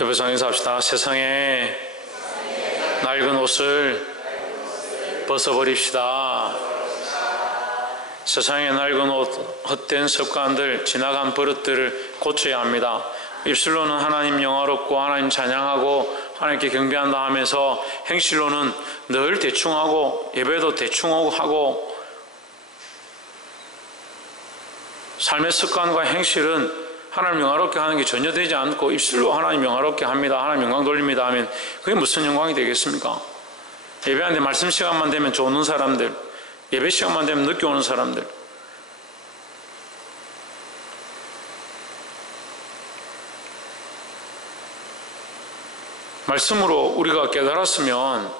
옆에 상에서 합시다. 세상에 낡은 옷을 벗어버립시다. 세상에 낡은 옷, 헛된 습관들, 지나간 버릇들을 고쳐야 합니다. 입술로는 하나님 영화롭고 하나님 찬양하고 하나님께 경배한다 하면서 행실로는 늘 대충하고 예배도 대충 하고 삶의 습관과 행실은 하나님 영화롭게 하는 게 전혀 되지 않고 입술로 하나님 영화롭게 합니다. 하나님 영광 돌립니다 하면 그게 무슨 영광이 되겠습니까? 예배하는데 말씀 시간만 되면 오는 사람들, 예배 시간만 되면 늦게 오는 사람들, 말씀으로 우리가 깨달았으면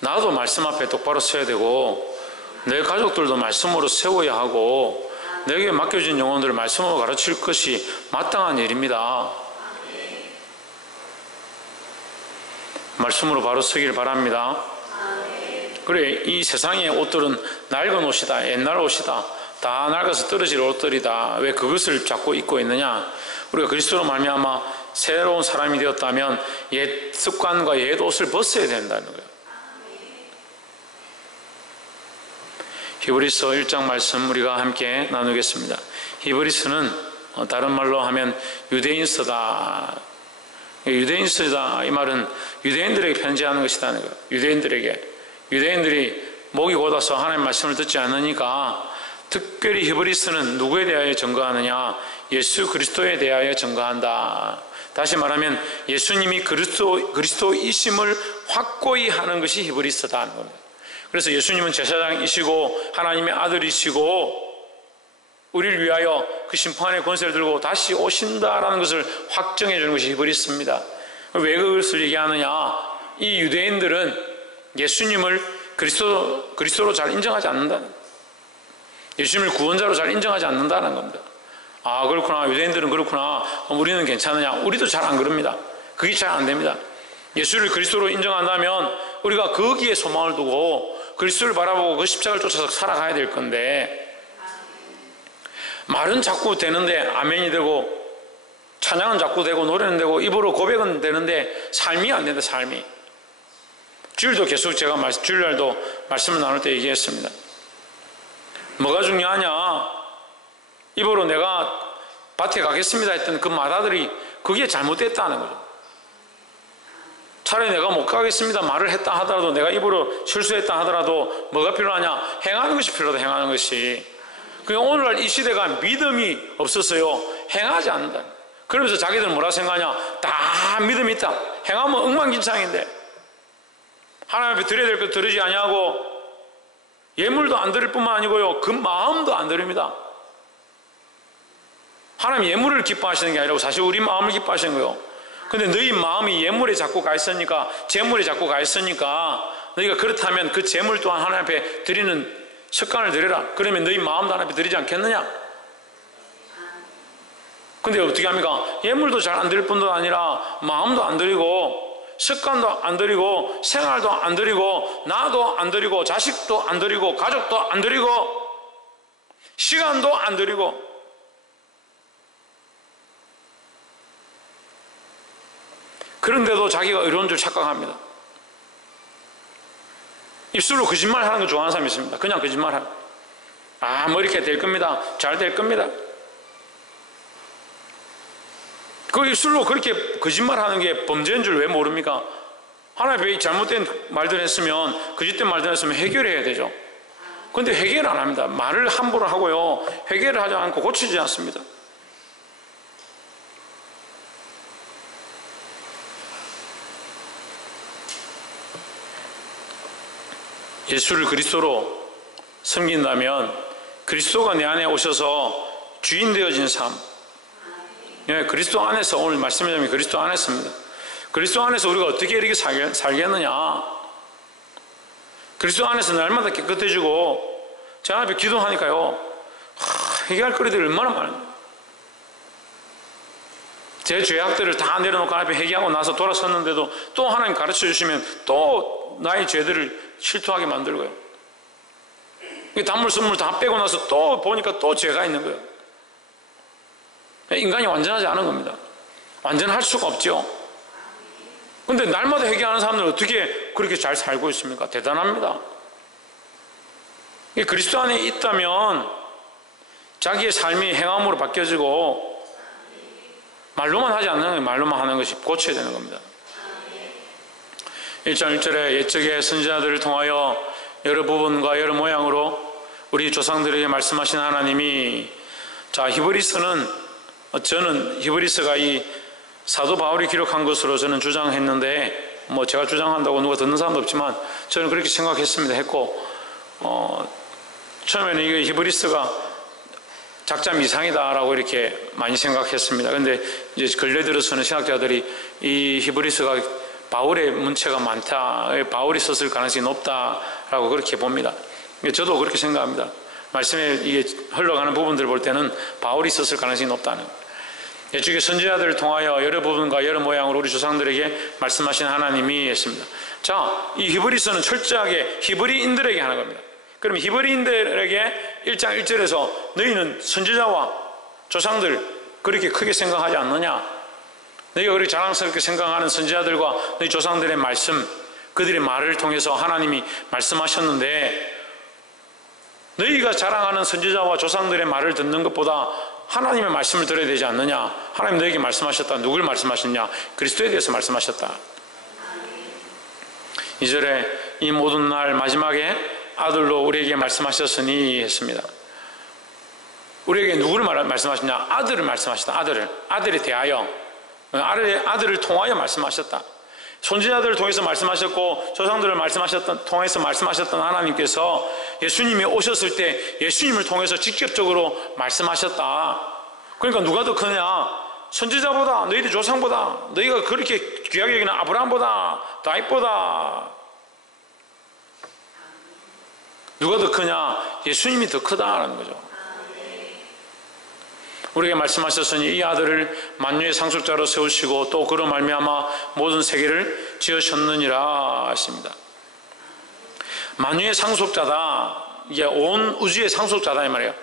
나도 말씀 앞에 똑바로 서야 되고 내 가족들도 말씀으로 세워야 하고 내게 맡겨진 영혼들을 말씀으로 가르칠 것이 마땅한 일입니다. 말씀으로 바로 서길 바랍니다. 그래, 이 세상의 옷들은 낡은 옷이다, 옛날 옷이다, 다 낡아서 떨어질 옷들이다. 왜 그것을 자꾸 입고 있느냐? 우리가 그리스도로 말미암아 새로운 사람이 되었다면 옛 습관과 옛 옷을 벗어야 된다는 거예요. 히브리서 1장 말씀 우리가 함께 나누겠습니다. 히브리서는 다른 말로 하면 유대인서다. 유대인서다 이 말은 유대인들에게 편지하는 것이라는 거예요. 유대인들이 목이 곧아서 하나님의 말씀을 듣지 않으니까 특별히 히브리서는 누구에 대하여 증거하느냐? 예수 그리스도에 대하여 증거한다. 다시 말하면 예수님이 그리스도이심을 확고히 하는 것이 히브리서다 하는 겁니다. 그래서 예수님은 제사장이시고 하나님의 아들이시고 우리를 위하여 그 심판의 권세를 들고 다시 오신다라는 것을 확정해 주는 것이 히브리서입니다. 왜 그것을 얘기하느냐? 이 유대인들은 예수님을 그리스도로 잘 인정하지 않는다. 예수님을 구원자로 잘 인정하지 않는다는 겁니다. 아, 그렇구나. 유대인들은 그렇구나. 우리는 괜찮으냐? 우리도 잘 안 그럽니다. 그게 잘 안 됩니다. 예수를 그리스도로 인정한다면 우리가 거기에 소망을 두고 그리스도를 바라보고 그 십자가를 쫓아서 살아가야 될 건데 말은 자꾸 되는데 아멘이 되고 찬양은 자꾸 되고 노래는 되고 입으로 고백은 되는데 삶이 안 된다. 삶이. 주일도 계속 제가 주일날도 말씀을 나눌 때 얘기했습니다. 뭐가 중요하냐? 입으로 내가 밭에 가겠습니다 했던 그 말아들이 그게 잘못됐다는 거죠. 차라리 내가 못 가겠습니다 말을 했다 하더라도 내가 입으로 실수했다 하더라도 뭐가 필요하냐? 행하는 것이 필요하다. 행하는 것이. 그러니까 오늘날 이 시대가 믿음이 없었어요. 행하지 않는다. 그러면서 자기들은 뭐라 생각하냐? 다 믿음이 있다. 행하면 엉망진창인데 하나님 앞에 드려야 될 것 드리지 아니하고 예물도 안 드릴 뿐만 아니고요 그 마음도 안 드립니다. 하나님 예물을 기뻐하시는 게 아니라 사실 우리 마음을 기뻐하시는 거예요. 근데 너희 마음이 예물에 자꾸 가 있으니까 재물에 자꾸 가 있으니까 너희가 그렇다면 그 재물 또한 하나님 앞에 드리는 습관을 들여라. 그러면 너희 마음도 하나님 앞에 드리지 않겠느냐? 근데 어떻게 합니까? 예물도 잘 안 드릴 뿐도 아니라 마음도 안 드리고 습관도 안 드리고 생활도 안 드리고 나도 안 드리고 자식도 안 드리고 가족도 안 드리고 시간도 안 드리고 그런데도 자기가 의로운 줄 착각합니다. 입술로 거짓말 하는 거 좋아하는 사람이 있습니다. 그냥 거짓말 하는. 아, 뭐 이렇게 될 겁니다. 잘 될 겁니다. 그 입술로 그렇게 거짓말 하는 게 범죄인 줄 왜 모릅니까? 하나님의 잘못된 말들 했으면, 거짓된 말들 했으면 해결해야 되죠. 그런데 해결 안 합니다. 말을 함부로 하고요. 해결을 하지 않고 고치지 않습니다. 예수를 그리스도로 섬긴다면 그리스도가 내 안에 오셔서 주인 되어진 삶. 예, 그리스도 안에서 오늘 말씀드리면 그리스도 안에서입니다. 그리스도 안에서 우리가 어떻게 이렇게 살겠느냐? 그리스도 안에서 날마다 깨끗해지고 제 앞에 기도하니까요. 해결할 거리들이 얼마나 많아요. 제 죄악들을 다 내려놓고 앞에 회개하고 나서 돌아섰는데도 또 하나님 가르쳐 주시면 또 나의 죄들을 실토하게 만들고요. 단물 선물 다 빼고 나서 또 보니까 또 죄가 있는 거예요. 인간이 완전하지 않은 겁니다. 완전할 수가 없죠. 근데 날마다 회개하는 사람들은 어떻게 그렇게 잘 살고 있습니까? 대단합니다. 그리스도 안에 있다면 자기의 삶이 행함으로 바뀌어지고 말로만 하지 않는 거예요. 말로만 하는 것이 고쳐야 되는 겁니다. 1장 1절에 옛적의 선지자들을 통하여 여러 부분과 여러 모양으로 우리 조상들에게 말씀하신 하나님이, 자, 히브리서는, 저는 히브리서가 이 사도 바울이 기록한 것으로 저는 주장했는데, 뭐 제가 주장한다고 누가 듣는 사람도 없지만 저는 그렇게 생각했습니다. 했고, 처음에는 이게 히브리서가 작자 미상이다라고 이렇게 많이 생각했습니다. 근데 이제 근래 들어서는 신학자들이 이 히브리서가 바울의 문체가 많다, 바울이 썼을 가능성이 높다라고 그렇게 봅니다. 저도 그렇게 생각합니다. 말씀에 이게 흘러가는 부분들을 볼 때는 바울이 썼을 가능성이 높다는 거예요. 옛적의 선지자들을 통하여 여러 부분과 여러 모양으로 우리 조상들에게 말씀하신 하나님이 했습니다. 자, 이 히브리서는 철저하게 히브리인들에게 하는 겁니다. 그럼 히브리인들에게 1장 1절에서 너희는 선지자와 조상들 그렇게 크게 생각하지 않느냐? 너희가 그렇게 자랑스럽게 생각하는 선지자들과 너희 조상들의 말씀, 그들의 말을 통해서 하나님이 말씀하셨는데, 너희가 자랑하는 선지자와 조상들의 말을 듣는 것보다 하나님의 말씀을 들어야 되지 않느냐? 하나님 너희에게 말씀하셨다. 누굴 말씀하셨냐? 그리스도에 대해서 말씀하셨다. 2절에 이 모든 날 마지막에 아들로 우리에게 말씀하셨으니 했습니다. 우리에게 누구를 말씀하셨냐? 아들을 말씀하셨다. 아들에 대하여, 아들을 통하여 말씀하셨다. 선지자들을 통해서 말씀하셨고 조상들을 통해서 말씀하셨던 하나님께서 예수님이 오셨을 때 예수님을 통해서 직접적으로 말씀하셨다. 그러니까 누가 더 크냐? 선지자보다, 너희들 조상보다, 너희가 그렇게 귀하게 여기는 아브라함보다, 다윗보다 누가 더 크냐? 예수님이 더 크다라는 거죠. 우리에게 말씀하셨으니 이 아들을 만유의 상속자로 세우시고 또 그로 말미암아 모든 세계를 지으셨느니라 하십니다. 만유의 상속자다. 이게 온 우주의 상속자다 이 말이에요.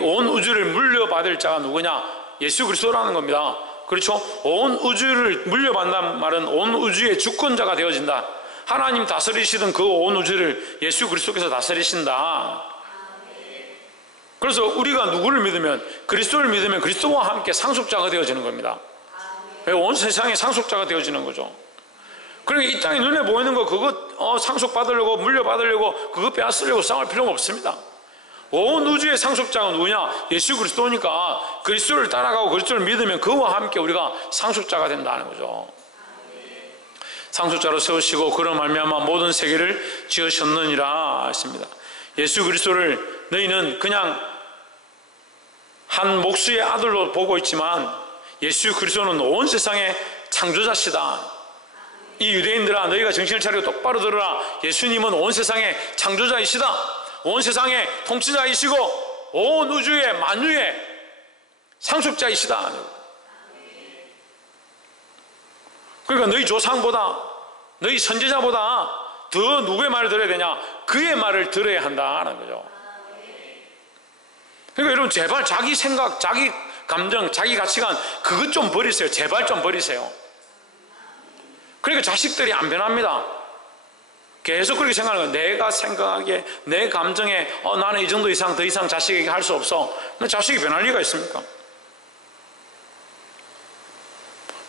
온 우주를 물려받을 자가 누구냐? 예수 그리스도라는 겁니다. 그렇죠? 온 우주를 물려받는다는 말은 온 우주의 주권자가 되어진다. 하나님 다스리시던 그 온 우주를 예수 그리스도께서 다스리신다. 그래서 우리가 누구를 믿으면, 그리스도를 믿으면 그리스도와 함께 상속자가 되어지는 겁니다. 온 세상의 상속자가 되어지는 거죠. 그러니까 이 땅에 눈에 보이는 거 그거 상속받으려고, 물려받으려고, 그거 빼앗으려고 싸울 필요가 없습니다. 온 우주의 상속자가 누구냐? 예수 그리스도니까 그리스도를 따라가고 그리스도를 믿으면 그와 함께 우리가 상속자가 된다는 거죠. 상속자로 세우시고 그로 말미암아 모든 세계를 지으셨느니라 했습니다. 예수 그리스도를 너희는 그냥 한 목수의 아들로 보고 있지만 예수 그리스도는 온 세상의 창조자시다. 이 유대인들아, 너희가 정신을 차리고 똑바로 들어라. 예수님은 온 세상의 창조자이시다. 온 세상의 통치자이시고 온 우주의 만유의 상속자이시다. 그러니까 너희 조상보다, 너희 선지자보다 더 누구의 말을 들어야 되냐? 그의 말을 들어야 한다는 거죠. 그러니까 여러분, 제발 자기 생각, 자기 감정, 자기 가치관 그것 좀 버리세요. 제발 좀 버리세요. 그러니까 자식들이 안 변합니다. 계속 그렇게 생각하는 거예요. 내가 생각하기에, 내 감정에 나는 이 정도 이상 더 이상 자식에게 할 수 없어. 근데 자식이 변할 리가 있습니까?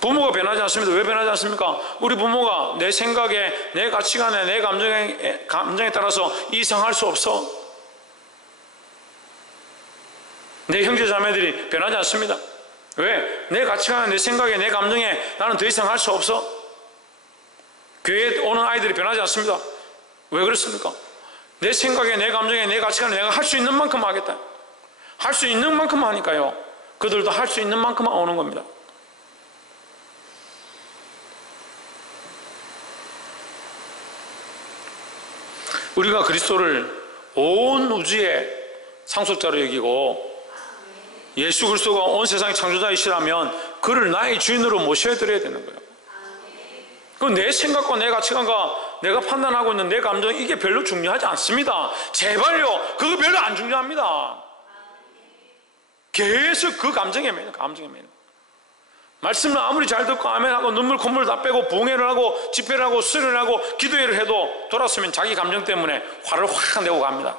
부모가 변하지 않습니다. 왜 변하지 않습니까? 우리 부모가 내 생각에, 내 가치관에, 내 감정에 따라서 이상할 수 없어. 내 형제 자매들이 변하지 않습니다. 왜? 내 가치관에, 내 생각에, 내 감정에 나는 더 이상 할 수 없어. 교회에 오는 아이들이 변하지 않습니다. 왜 그렇습니까? 내 생각에, 내 감정에, 내 가치관에 내가 할 수 있는 만큼 하겠다. 할 수 있는 만큼 하니까요. 그들도 할 수 있는 만큼만 오는 겁니다. 우리가 그리스도를 온 우주의 상속자로 여기고 예수 그리스도가 온 세상의 창조자이시라면 그를 나의 주인으로 모셔드려야 되는 거예요. 그럼 내 생각과 내 가치관과 내가 판단하고 있는 내 감정, 이게 별로 중요하지 않습니다. 제발요, 그거 별로 안 중요합니다. 계속 그 감정에 매는. 말씀을 아무리 잘 듣고 아멘하고 눈물 콧물 다 빼고 부흥회를 하고 집회를 하고 수련을 하고 기도회를 해도 돌아서면 자기 감정 때문에 화를 확 내고 갑니다.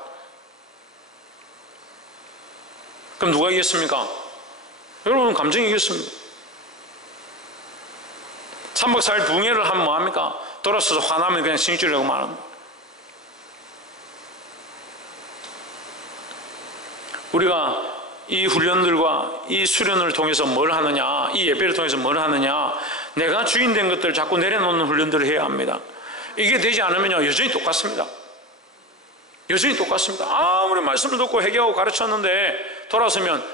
그럼 누가 이겼습니까? 여러분 감정이 이겼습니다. 3박 4일 부흥회를 하면 뭐합니까? 돌아서서 화나면 그냥 신경질내고 말합니다. 우리가 이 훈련들과 이 수련을 통해서 뭘 하느냐, 이 예배를 통해서 뭘 하느냐, 내가 주인 된 것들을 자꾸 내려놓는 훈련들을 해야 합니다. 이게 되지 않으면요 여전히 똑같습니다. 여전히 똑같습니다. 아무리 말씀을 듣고 회개하고 가르쳤는데 돌아서면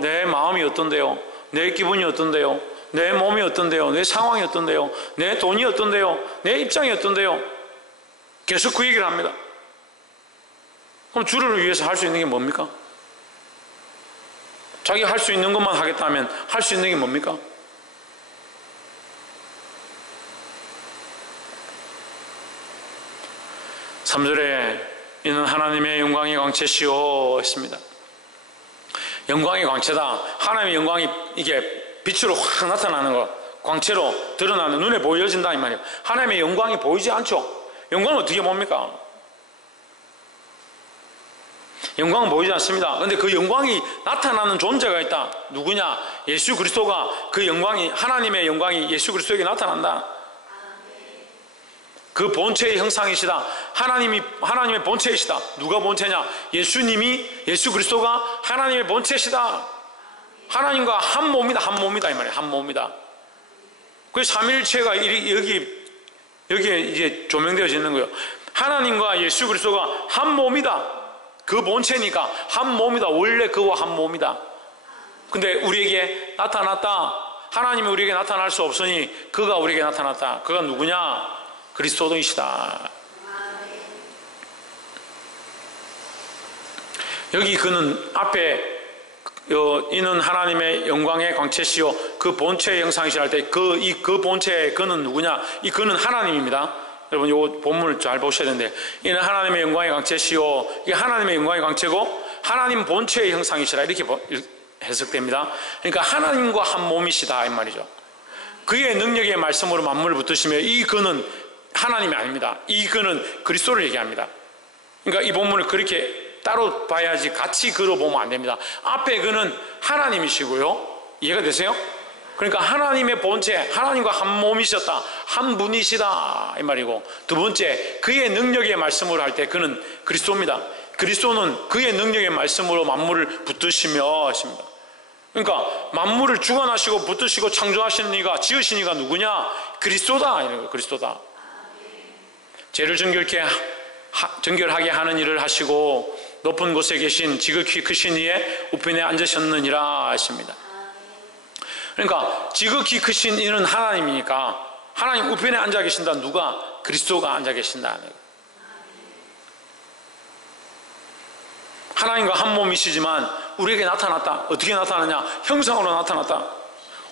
내 마음이 어떤데요? 내 기분이 어떤데요? 내 몸이 어떤데요? 내 상황이 어떤데요? 내 돈이 어떤데요? 내 입장이 어떤데요? 계속 그 얘기를 합니다. 그럼 주를 위해서 할 수 있는 게 뭡니까? 자기가 할 수 있는 것만 하겠다면 할 수 있는 게 뭡니까? (3절에) 이는 하나님의 영광의 광채시오 했습니다. 영광의 광채다. 하나님의 영광이 이게 빛으로 확 나타나는 거, 광채로 드러나는, 눈에 보여진다 이 말이에요. 하나님의 영광이 보이지 않죠. 영광은 어떻게 봅니까? 영광은 보이지 않습니다. 그런데 그 영광이 나타나는 존재가 있다. 누구냐? 예수 그리스도가, 그 영광이, 하나님의 영광이 예수 그리스도에게 나타난다. 그 본체의 형상이시다. 하나님의 본체이시다. 누가 본체냐? 예수 그리스도가 하나님의 본체시다. 하나님과 한 몸이다. 한 몸이다 이 말이에요. 한 몸이다. 그 삼위일체가 여기에 이제 조명되어지는 거예요. 하나님과 예수 그리스도가 한 몸이다. 그 본체니까 한 몸이다. 원래 그와 한 몸이다. 근데 우리에게 나타났다. 하나님이 우리에게 나타날 수 없으니 그가 우리에게 나타났다. 그가 누구냐? 그리스도이시다. 여기 그는 앞에 이는 하나님의 영광의 광채시요 그 본체의 형상이시라 할 때 그 본체의 그는 누구냐? 이 그는 하나님입니다. 여러분 이 본문을 잘 보셔야 되는데, 이는 하나님의 영광의 광채시요, 이게 하나님의 영광의 광채고 하나님 본체의 형상이시라 이렇게 해석됩니다. 그러니까 하나님과 한 몸이시다 이 말이죠. 그의 능력의 말씀으로 만물을 붙드시며, 이 그는 하나님이 아닙니다. 이 그는 그리스도를 얘기합니다. 그러니까 이 본문을 그렇게 따로 봐야지 같이 그로 보면 안 됩니다. 앞에 그는 하나님이시고요. 이해가 되세요? 그러니까 하나님의 본체, 하나님과 한 몸이셨다, 한 분이시다 이 말이고, 두 번째 그의 능력의 말씀으로 할 때 그는 그리스도입니다. 그리스도는 그의 능력의 말씀으로 만물을 붙드시며 하십니다. 그러니까 만물을 주관하시고 붙드시고 창조하시는 이가, 지으신 이가 누구냐? 그리스도다. 이런 거, 그리스도다. 죄를 정결하게 하는 일을 하시고 높은 곳에 계신 지극히 크신 이의 우편에 앉으셨느니라 하십니다. 그러니까 지극히 크신 이는 하나님이니까 하나님 우편에 앉아 계신다. 누가? 그리스도가 앉아 계신다. 하나님과 한 몸이시지만 우리에게 나타났다. 어떻게 나타나냐? 형상으로 나타났다.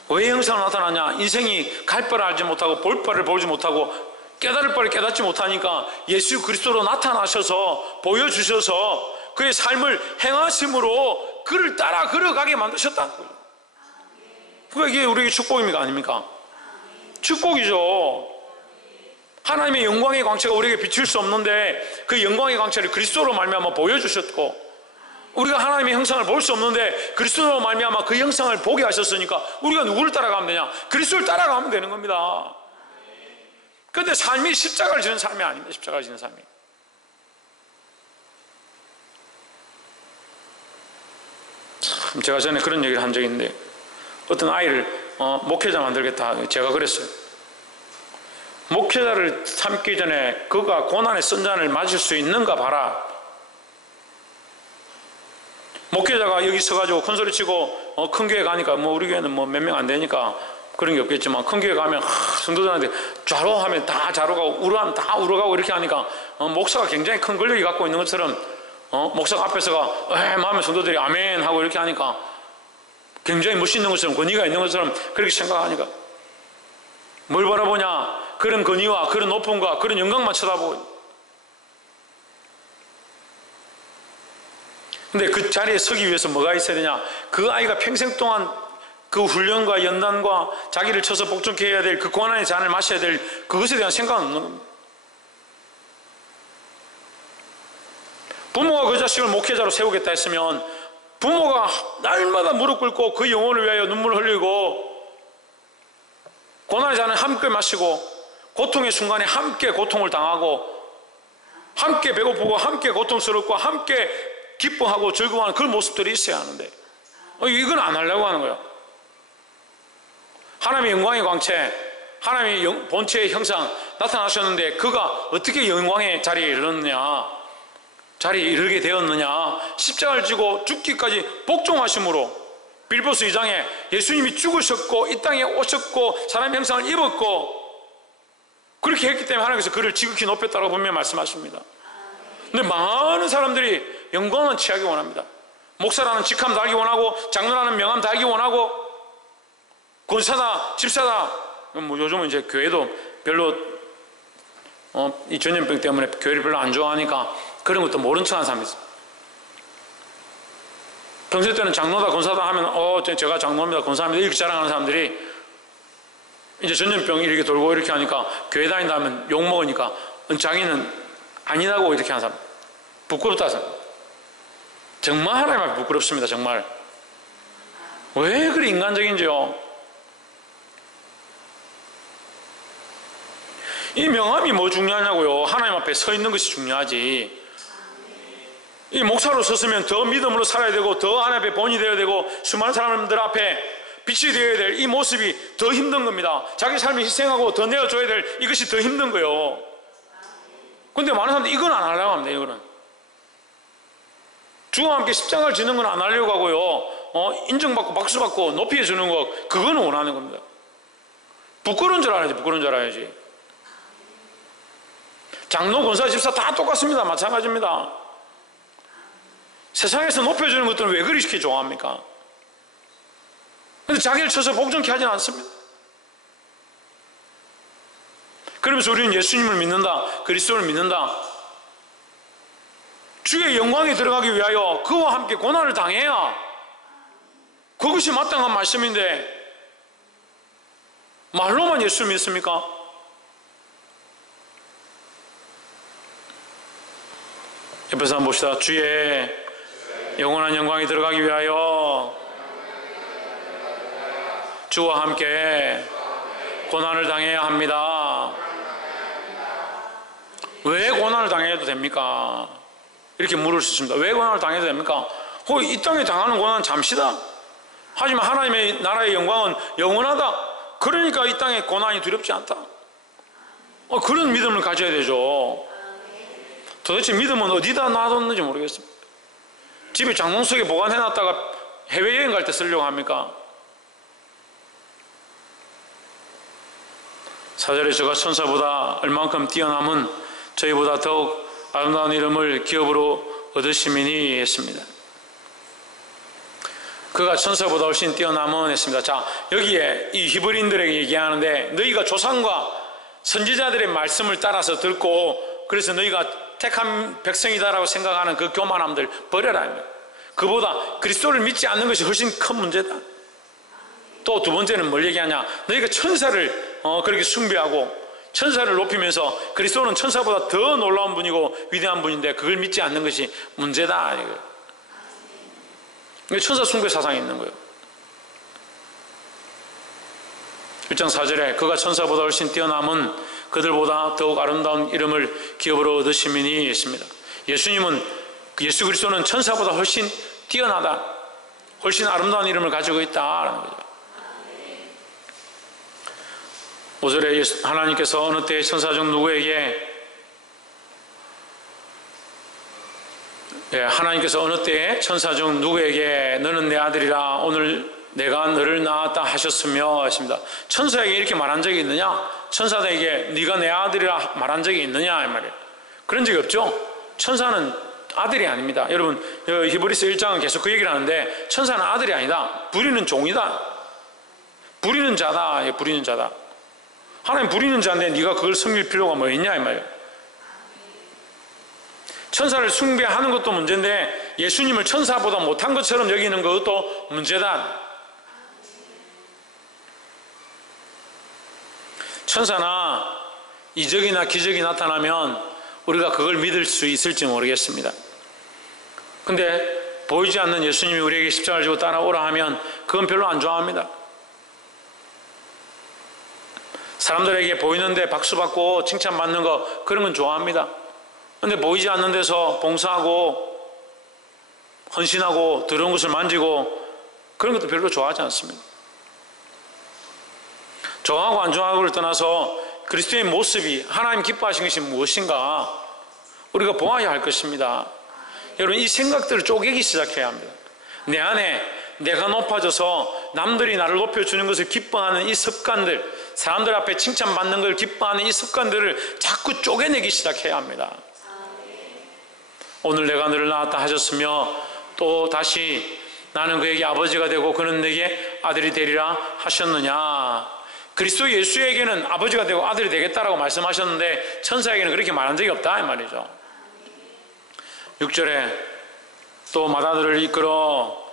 왜 형상으로 나타나냐? 인생이 갈 바를 알지 못하고 볼 바를 보지 못하고 깨달을 바를 깨닫지 못하니까 예수 그리스도로 나타나셔서 보여주셔서 그의 삶을 행하심으로 그를 따라 걸어가게 만드셨다는 거예요. 그러니까 이게 우리에게 축복입니까? 아닙니까? 축복이죠. 하나님의 영광의 광채가 우리에게 비칠 수 없는데 그 영광의 광채를 그리스도로 말미암아 보여주셨고, 우리가 하나님의 형상을 볼 수 없는데 그리스도로 말미암아 그 형상을 보게 하셨으니까 우리가 누구를 따라가면 되냐? 그리스도를 따라가면 되는 겁니다. 그런데 삶이 십자가를 지는 삶이 아닙니다. 십자가를 지는 삶이. 참, 제가 전에 그런 얘기를 한 적이 있는데, 어떤 아이를 목회자 만들겠다 제가 그랬어요. 목회자를 삼기 전에 그가 고난의 선잔을 맞을 수 있는가 봐라. 목회자가 여기 서가지고 큰소리 치고 큰 교회 가니까 우리 교회는 몇 명 안 되니까 그런 게 없겠지만, 큰 교회 가면 성도들한테 좌로 하면 다 좌로 가고 우로 하면 다 우로 가고 이렇게 하니까 목사가 굉장히 큰 권력이 갖고 있는 것처럼 목사가 앞에서가 마음에 성도들이 아멘 하고 이렇게 하니까 굉장히 멋있는 것처럼, 권위가 있는 것처럼 그렇게 생각하니까 뭘 바라보냐? 그런 권위와 그런 높음과 그런 영광만 쳐다보고. 근데 그 자리에 서기 위해서 뭐가 있어야 되냐? 그 아이가 평생 동안 그 훈련과 연단과 자기를 쳐서 복종케 해야 될 그 고난의 잔을 마셔야 될 그것에 대한 생각은 없는 겁니다. 부모가 그 자식을 목회자로 세우겠다 했으면 부모가 날마다 무릎 꿇고 그 영혼을 위하여 눈물을 흘리고 고난의 잔을 함께 마시고 고통의 순간에 함께 고통을 당하고 함께 배고프고 함께 고통스럽고 함께 기뻐하고 즐거워하는 그런 모습들이 있어야 하는데 이건 안 하려고 하는 거예요. 하나님의 영광의 광채, 하나님의 본체의 형상 나타나셨는데 그가 어떻게 영광의 자리에 이르느냐, 자리에 이르게 되었느냐, 십자가를 지고 죽기까지 복종하심으로 빌보스 2장에 예수님이 죽으셨고 이 땅에 오셨고 사람의 형상을 입었고 그렇게 했기 때문에 하나님께서 그를 지극히 높였다고 분명히 말씀하십니다. 근데 많은 사람들이 영광은 취하기 원합니다. 목사라는 직함 달기 원하고 장로라는 명함 달기 원하고 권사다 집사다, 뭐 요즘은 이제 교회도 별로 이 전염병 때문에 교회를 별로 안 좋아하니까 그런 것도 모른 척하는 사람이 있어요. 평소 때는 장로다 권사다 하면 제가 장로입니다 권사입니다 이렇게 자랑하는 사람들이 이제 전염병이 이렇게 돌고 이렇게 하니까 교회 다닌다 하면 욕먹으니까 자기는 아니라고 이렇게 하는 사람, 부끄럽다 하는 사람. 정말 하나님 앞에 부끄럽습니다. 정말 왜 그리 인간적인지요. 이 명함이 뭐 중요하냐고요. 하나님 앞에 서 있는 것이 중요하지. 이 목사로 섰으면 더 믿음으로 살아야 되고 더 하나님 앞에 본이 되어야 되고 수많은 사람들 앞에 빛이 되어야 될 이 모습이 더 힘든 겁니다. 자기 삶을 희생하고 더 내어줘야 될 이것이 더 힘든 거예요. 근데 많은 사람들이 이건 안 하려고 합니다. 이거는 주와 함께 십자가를 지는 건 안 하려고 하고요. 인정받고 박수받고 높이 해주는 거 그거는 원하는 겁니다. 부끄러운 줄 알아야지. 부끄러운 줄 알아야지. 장로 권사 집사 다 똑같습니다. 마찬가지입니다. 세상에서 높여주는 것들은 왜 그렇게 좋아합니까? 근데 자기를 쳐서 복종케 하지는 않습니다. 그러면서 우리는 예수님을 믿는다, 그리스도를 믿는다, 주의 영광에 들어가기 위하여 그와 함께 고난을 당해야 그것이 마땅한 말씀인데 말로만 예수 믿습니까? 옆에서 한번 봅시다. 주의 영원한 영광에 들어가기 위하여 주와 함께 고난을 당해야 합니다. 왜 고난을 당해도 됩니까? 이렇게 물을 수 있습니다. 왜 고난을 당해도 됩니까? 이 땅에 당하는 고난은 잠시다. 하지만 하나님의 나라의 영광은 영원하다. 그러니까 이 땅에 고난이 두렵지 않다. 그런 믿음을 가져야 되죠. 도대체 믿음은 어디다 놔뒀는지 모르겠습니다. 집에 장롱 속에 보관해놨다가 해외여행 갈 때 쓰려고 합니까? 4절에 저가 천사보다 얼만큼 뛰어남은 저희보다 더욱 아름다운 이름을 기업으로 얻으시미니 했습니다. 그가 천사보다 훨씬 뛰어남은 했습니다. 자, 여기에 이 히브리인들에게 얘기하는데 너희가 조상과 선지자들의 말씀을 따라서 듣고 그래서 너희가 택한 백성이다라고 생각하는 그 교만함들 버려라. 그보다 그리스도를 믿지 않는 것이 훨씬 큰 문제다. 또 두 번째는 뭘 얘기하냐, 너희가 천사를 그렇게 숭배하고 천사를 높이면서 그리스도는 천사보다 더 놀라운 분이고 위대한 분인데 그걸 믿지 않는 것이 문제다. 천사 숭배 사상이 있는 거예요. 1장 4절에 그가 천사보다 훨씬 뛰어남은 그들보다 더욱 아름다운 이름을 기업으로 얻으시미니 했습니다. 예수 그리스도는 천사보다 훨씬 뛰어나다, 훨씬 아름다운 이름을 가지고 있다라는 거죠. 5절에 하나님께서 어느 때에 천사 중 누구에게 하나님께서 어느 때에 천사 중 누구에게 너는 내 아들이라 오늘 내가 너를 낳았다 하셨으며 했습니다. 천사에게 이렇게 말한 적이 있느냐? 천사에게 네가 내 아들이라 말한 적이 있느냐? 이 말이에요. 그런 적이 없죠. 천사는 아들이 아닙니다. 여러분 히브리서 1장은 계속 그 얘기를 하는데 천사는 아들이 아니다. 부리는 종이다. 부리는 자다. 부리는 자다. 하나님 부리는 자인데 네가 그걸 섬길 필요가 뭐 있냐 이 말이에요. 천사를 숭배하는 것도 문제인데 예수님을 천사보다 못한 것처럼 여기는 것도 문제다. 천사나 이적이나 기적이 나타나면 우리가 그걸 믿을 수 있을지 모르겠습니다. 근데 보이지 않는 예수님이 우리에게 십자가를 지고 따라오라 하면 그건 별로 안 좋아합니다. 사람들에게 보이는데 박수받고 칭찬받는 거, 그런 건 좋아합니다. 근데 보이지 않는 데서 봉사하고 헌신하고 더러운 것을 만지고 그런 것도 별로 좋아하지 않습니다. 좋아하고 안 좋아하고를 떠나서 그리스도의 모습이, 하나님 기뻐하신 것이 무엇인가 우리가 보아야 할 것입니다. 여러분, 이 생각들을 쪼개기 시작해야 합니다. 내 안에 내가 높아져서 남들이 나를 높여주는 것을 기뻐하는 이 습관들, 사람들 앞에 칭찬받는 걸 기뻐하는 이 습관들을 자꾸 쪼개내기 시작해야 합니다. 오늘 내가 너를 낳았다 하셨으며 또 다시 나는 그에게 아버지가 되고 그는 내게 아들이 되리라 하셨느냐. 그리스도 예수에게는 아버지가 되고 아들이 되겠다라고 말씀하셨는데 천사에게는 그렇게 말한 적이 없다 이 말이죠. 6절에 또 맏아들을 이끌어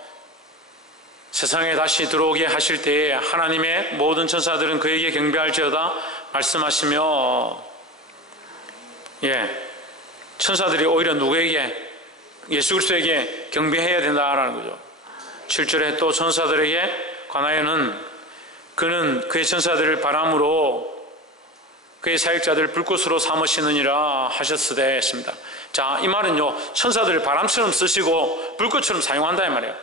세상에 다시 들어오게 하실 때에 하나님의 모든 천사들은 그에게 경배할지어다 말씀하시며, 천사들이 오히려 누구에게? 예수 그리스도에게 경배해야 된다라는 거죠. 7절에 또 천사들에게 관하여는 그는 그의 천사들을 바람으로 그의 사역자들을 불꽃으로 삼으시느니라 하셨으되 했습니다. 자, 이 말은요, 천사들을 바람처럼 쓰시고 불꽃처럼 사용한다 이 말이에요.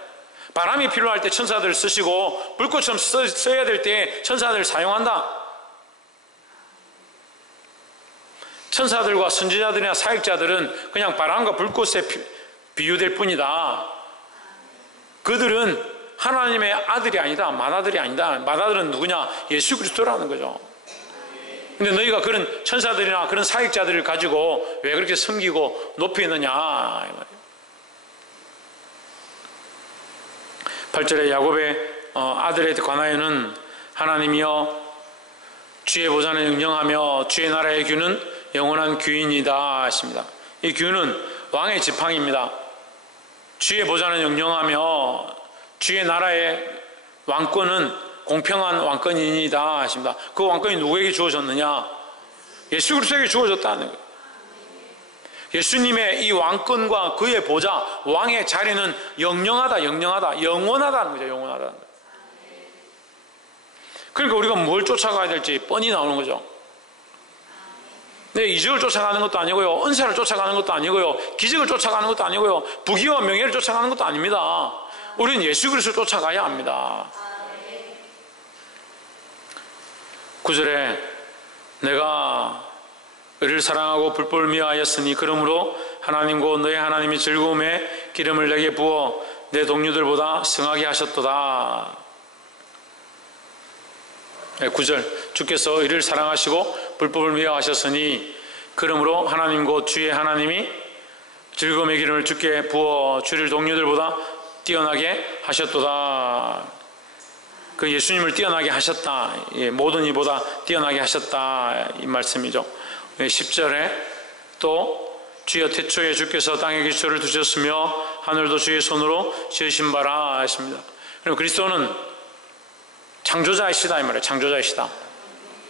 바람이 필요할 때 천사들을 쓰시고 불꽃처럼 써야 될 때 천사들을 사용한다. 천사들과 선지자들이나 사역자들은 그냥 바람과 불꽃에 비유될 뿐이다. 그들은 하나님의 아들이 아니다. 맏아들이 아니다. 맏아들은 누구냐? 예수 그리스도라는 거죠. 근데 너희가 그런 천사들이나 그런 사역자들을 가지고 왜 그렇게 섬기고 높이느냐? 8절에 야곱의 아들에 관하여는 하나님이여 주의 보좌는 영영하며 주의 나라의 규는 영원한 규이니이다 하십니다. 이 규는 왕의 지팡이입니다. 주의 보좌는 영영하며 주의 나라의 왕권은 공평한 왕권이니이다 하십니다. 그 왕권이 누구에게 주어졌느냐? 예수 그리스도에게 주어졌다는 거예요. 예수님의 이 왕권과 그의 보좌, 왕의 자리는 영영하다, 영원하다는 거죠. 영원하다는 거예요. 그러니까 우리가 뭘 쫓아가야 될지 뻔히 나오는 거죠. 네, 이적을 쫓아가는 것도 아니고요, 은사를 쫓아가는 것도 아니고요, 기적을 쫓아가는 것도 아니고요, 부귀와 명예를 쫓아가는 것도 아닙니다. 우리는 예수 그리스도를 쫓아가야 합니다. 9절에 내가 의를 사랑하고 불법을 미워하였으니 그러므로 하나님과 너의 하나님이 즐거움에 기름을 내게 부어 내 동료들보다 승하게 하셨도다. 9절 주께서 의를 사랑하시고 불법을 미워하셨으니 그러므로 하나님과 주의 하나님이 즐거움의 기름을 주께 부어 주를 동료들보다 뛰어나게 하셨도다. 그 예수님을 뛰어나게 하셨다. 모든 이보다 뛰어나게 하셨다 이 말씀이죠. 10절에 또 주여 태초에 주께서 땅에 기초를 두셨으며 하늘도 주의 손으로 지으신 바라 했습니다. 그리고 그리스도는 창조자이시다 이 말이에요. 창조자이시다.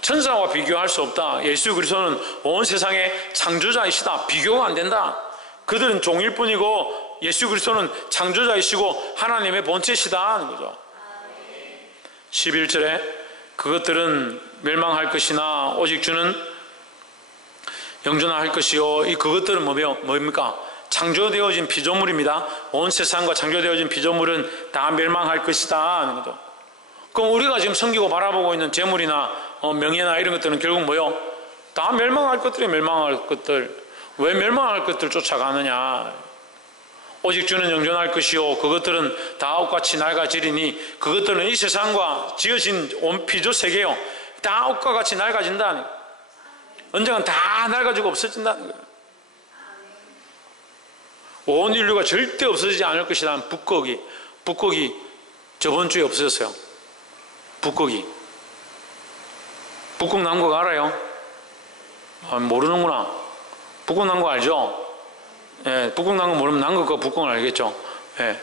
천사와 비교할 수 없다. 예수 그리스도는 온 세상의 창조자이시다. 비교가 안 된다. 그들은 종일 뿐이고 예수 그리스도는 창조자이시고 하나님의 본체시다 하는 거죠. 11절에 그것들은 멸망할 것이나 오직 주는 영존할 것이요. 이 그것들은 뭡니까? 창조되어진 피조물입니다. 온 세상과 창조되어진 피조물은 다 멸망할 것이다 하는 거죠. 그럼 우리가 지금 섬기고 바라보고 있는 재물이나 명예나 이런 것들은 결국 뭐요? 다 멸망할 것들이 멸망할 것들. 왜 멸망할 것들 쫓아가느냐? 오직 주는 영존할 것이요 그것들은 다 옷같이 낡아지리니 그것들은 이 세상과 지어진 온 피조 세계요 다 옷과 같이 낡아진다는 거예요. 언젠간 다 낡아지고 없어진다는 거예요. 온 인류가 절대 없어지지 않을 것이라는 북극이 저번 주에 없어졌어요. 북극 남극 알아요? 모르는구나. 북극 남극 알죠? 예, 북극 남극 모르면 남극과 북극을 알겠죠? 예.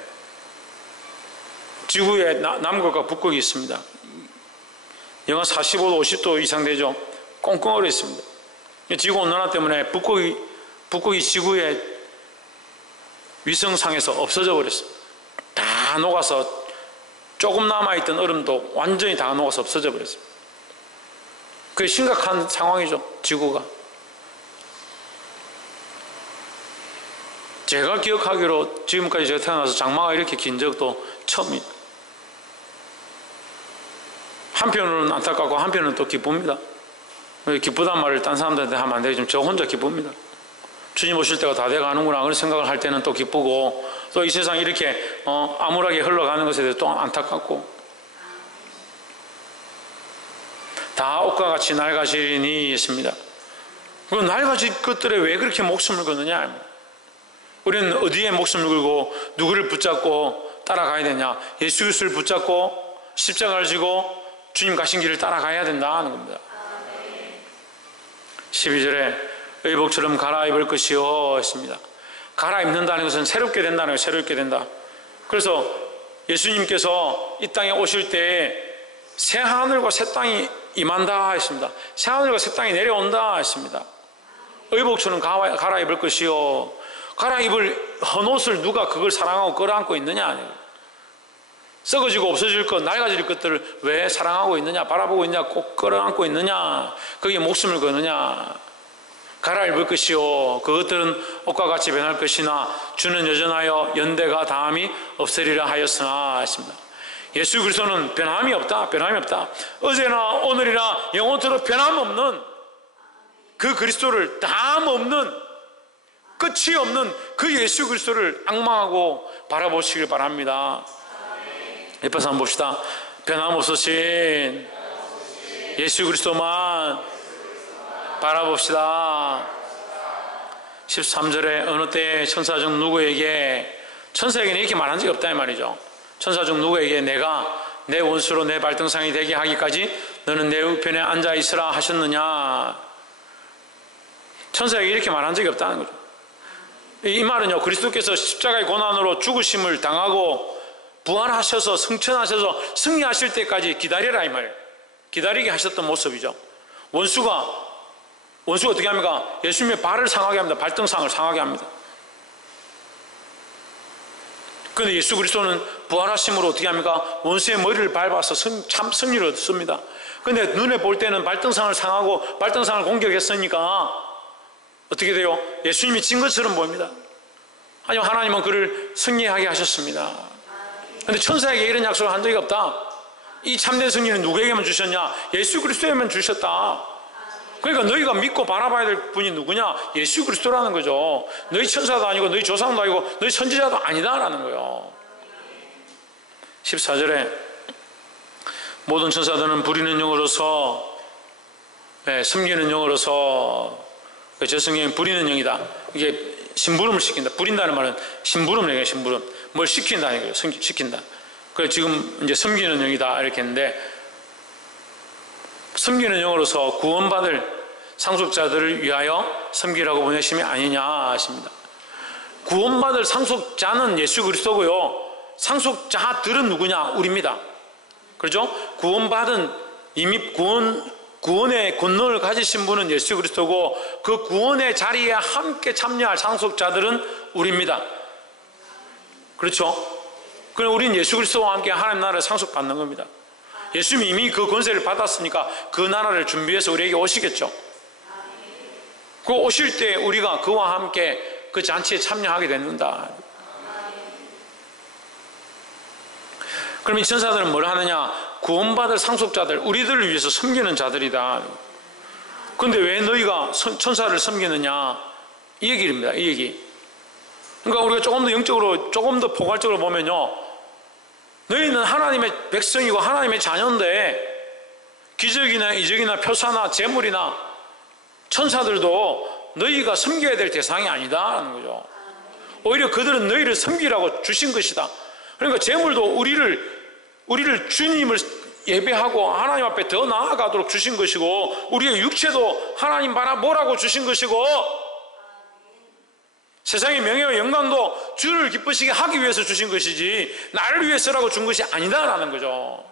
지구에 남극과 북극이 있습니다. 영하 45도, 50도 이상 되죠? 꽁꽁 얼어 있습니다. 지구온난화 때문에 북극이 지구의 위성상에서 없어져 버렸습니다. 다 녹아서 조금 남아있던 얼음도 완전히 다 녹아서 없어져 버렸습니다. 그게 심각한 상황이죠, 지구가. 제가 기억하기로 지금까지 제가 태어나서 장마가 이렇게 긴 적도 처음입니다. 한편으로는 안타깝고 한편으로는 또 기쁩니다. 기쁘단 말을 딴 사람들한테 하면 안 되겠지만 저 혼자 기쁩니다. 주님 오실 때가 다 돼가는구나 그런 생각을 할 때는 또 기쁘고, 또 이 세상 이렇게 암울하게 흘러가는 것에 대해서 또 안타깝고, 다 옷과 같이 낡아지리니 있습니다. 그 낡아질 것들에 왜 그렇게 목숨을 거느냐? 우리는 어디에 목숨을 걸고 누구를 붙잡고 따라가야 되냐? 예수 그리스도를 붙잡고 십자가를 지고 주님 가신 길을 따라가야 된다는 겁니다. 12절에 의복처럼 갈아입을 것이요 했습니다. 갈아입는다는 것은 새롭게 된다는 거예요. 새롭게 된다. 그래서 예수님께서 이 땅에 오실 때 새 하늘과 새 땅이 임한다 했습니다. 새 하늘과 새 땅이 내려온다 했습니다. 의복처럼 갈아입을 것이요. 갈아입을 헌옷을 누가 그걸 사랑하고 끌어안고 있느냐 아니에요. 썩어지고 없어질 것, 낡아질 것들을 왜 사랑하고 있느냐, 바라보고 있느냐, 꼭 끌어안고 있느냐, 거기에 목숨을 거느냐. 갈아입을 것이요 그것들은 옷과 같이 변할 것이나 주는 여전하여 연대가 다함이 없으리라 하였으나 했습니다. 예수 그리스도는 변함이 없다. 변함이 없다. 어제나 오늘이나 영원토록 변함없는 그 그리스도를, 다함 없는, 끝이 없는 그 예수 그리스도를 앙망하고 바라보시길 바랍니다. 옆에서 한번 봅시다. 변함없으신 예수 그리스도만 바라봅시다. 13절에 어느 때 천사 중 누구에게, 천사에게는 이렇게 말한 적이 없다 이 말이죠. 천사 중 누구에게 내가 내 원수로 내 발등상이 되게 하기까지 너는 내 우편에 앉아 있으라 하셨느냐. 천사에게 이렇게 말한 적이 없다는 거죠. 이 말은요, 그리스도께서 십자가의 고난으로 죽으심을 당하고 부활하셔서 승천하셔서 승리하실 때까지 기다려라 이 말이에요. 기다리게 하셨던 모습이죠. 원수가 어떻게 합니까? 예수님의 발을 상하게 합니다. 발등상을 상하게 합니다. 그런데 예수 그리스도는 부활하심으로 어떻게 합니까? 원수의 머리를 밟아서 참 승리를 얻습니다. 그런데 눈에 볼 때는 발등상을 상하고 발등상을 공격했으니까 어떻게 돼요? 예수님이 진 것처럼 보입니다. 하지만 하나님은 그를 승리하게 하셨습니다. 그런데 천사에게 이런 약속을 한 적이 없다. 이 참된 승리는 누구에게만 주셨냐? 예수 그리스도에게만 주셨다. 그러니까 너희가 믿고 바라봐야 될 분이 누구냐? 예수 그리스도라는 거죠. 너희 천사도 아니고 너희 조상도 아니고 너희 선지자도 아니다라는 거예요. 14절에 모든 천사들은 부리는 영으로서, 숨기는 영으로서, 제 성경에 부리는 영이다. 이게 심부름을 시킨다. 부린다는 말은 심부름을 얘기해요. 심부름. 뭘 시킨다는 거예요. 시킨다. 그래서 지금 이제 섬기는 영이다 이렇게 했는데, 섬기는 영으로서 구원받을 상속자들을 위하여 섬기라고 보내심이 아니냐 하십니다. 구원받을 상속자는 예수 그리스도고요. 상속자들은 누구냐? 우리입니다. 그렇죠? 구원받은, 이미 구원의 권능을 가지신 분은 예수 그리스도고, 그 구원의 자리에 함께 참여할 상속자들은 우리입니다. 그렇죠? 그럼 우리는 예수 그리스도와 함께 하나님 나라를 상속받는 겁니다. 예수님이 이미 그 권세를 받았으니까 그 나라를 준비해서 우리에게 오시겠죠. 그 오실 때 우리가 그와 함께 그 잔치에 참여하게 된다. 그럼 이 천사들은 뭘 하느냐? 구원받을 상속자들, 우리들을 위해서 섬기는 자들이다. 그런데 왜 너희가 천사를 섬기느냐? 이 얘기입니다. 이 얘기. 그러니까 우리가 조금 더 영적으로, 조금 더 포괄적으로 보면요, 너희는 하나님의 백성이고 하나님의 자녀인데 기적이나 이적이나 표사나 재물이나 천사들도 너희가 섬겨야 될 대상이 아니다라는 거죠. 오히려 그들은 너희를 섬기라고 주신 것이다. 그러니까 재물도 우리를 주님을 예배하고 하나님 앞에 더 나아가도록 주신 것이고, 우리의 육체도 하나님 바라보라고 주신 것이고, 세상의 명예와 영광도 주를 기쁘시게 하기 위해서 주신 것이지 나를 위해서라고 준 것이 아니다라는 거죠.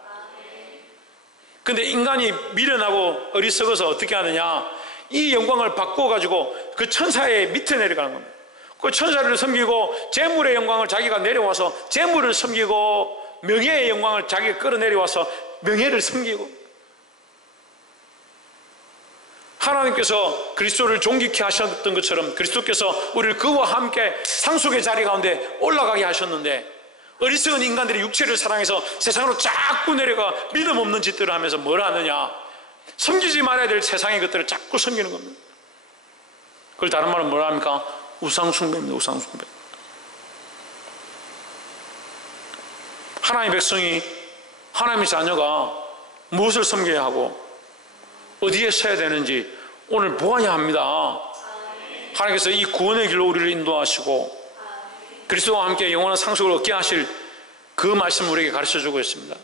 근데 인간이 미련하고 어리석어서 어떻게 하느냐, 이 영광을 바꾸어 가지고 그 천사의 밑에 내려가는 겁니다. 그 천사를 섬기고 재물의 영광을 자기가 내려와서 재물을 섬기고, 명예의 영광을 자기가 끌어내려와서 명예를 섬기고, 하나님께서 그리스도를 존귀케 하셨던 것처럼 그리스도께서 우리를 그와 함께 상속의 자리 가운데 올라가게 하셨는데, 어리석은 인간들이 육체를 사랑해서 세상으로 자꾸 내려가 믿음 없는 짓들을 하면서 뭘 하느냐, 섬기지 말아야 될 세상의 것들을 자꾸 섬기는 겁니다. 그걸 다른 말은 뭐라 합니까? 우상숭배입니다. 우상숭배. 하나님의 백성이, 하나님의 자녀가 무엇을 섬겨야 하고 어디에 서야 되는지 오늘 보아야 합니다. 하나님께서 이 구원의 길로 우리를 인도하시고 그리스도와 함께 영원한 상속을 얻게 하실 그 말씀을 우리에게 가르쳐주고 있습니다.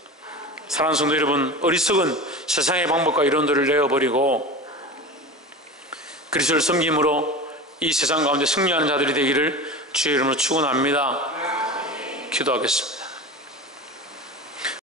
사랑하는 성도 여러분, 어리석은 세상의 방법과 이론들을 내어버리고 그리스도를 섬김으로 이 세상 가운데 승리하는 자들이 되기를 주의 이름으로 축원합니다. 기도하겠습니다.